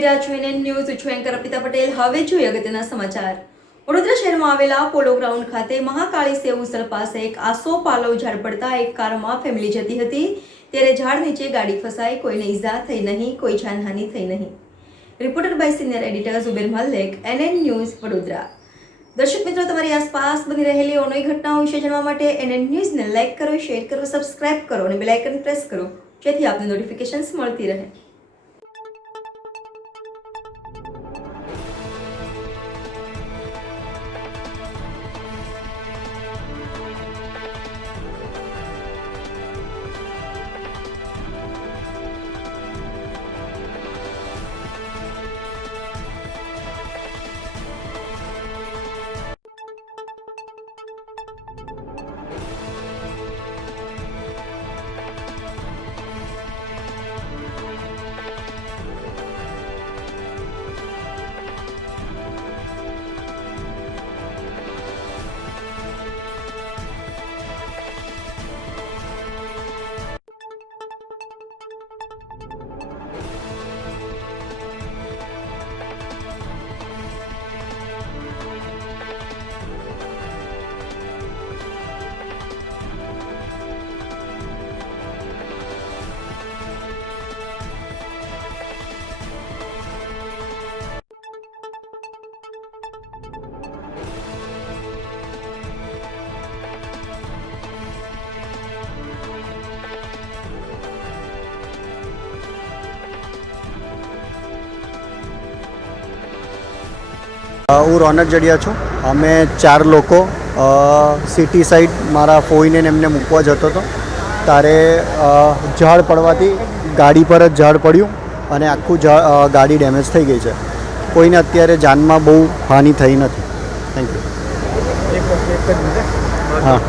જોઈ રહ્યા છો એનએન ન્યૂઝ. છું એન્કર અર્પિતા પટેલ. હવે જોઈએ અગત્યના સમાચાર. વડોદરા શહેરમાં આવેલા પોલો ગ્રાઉન્ડ ખાતે મહાકાળી સેવ ઉસળ પાસે એક આસોપાલવ ઝાડ પડતા એક કારમાં ફેમિલી જતી હતી ત્યારે ઝાડ નીચે ગાડી ફસાઈ. કોઈને ઈજા થઈ નહીં, કોઈ જાનહાનિ થઈ નહીં. Reporter by senior editor Zuber Mallik, NN news Vadodara. દર્શક મિત્રો, તમારી આસપાસ બની રહેલી અનોખી ઘટનાઓ વિશે જાણવા માટે એનએન ન્યૂઝને લાઇક કરો, શેર કરો, સબસ્ક્રાઇબ કરો અને બેલ આઇકન પ્રેસ કરો જેથી આપને નોટિફિકેશન્સ મળતી રહે. હું રોનક જડિયા છું. અમે 4 લોકો સિટી સાઈડ મારા ફોઈને એમને મૂકવા જતો હતો ત્યારે ઝાડ પડવાથી ગાડી પર જ ઝાડ પડ્યું અને આખું ગાડી ડેમેજ થઈ ગઈ છે. કોઈને અત્યારે જાનમાં બહુ હાનિ થઈ નથી. Thank you. હા.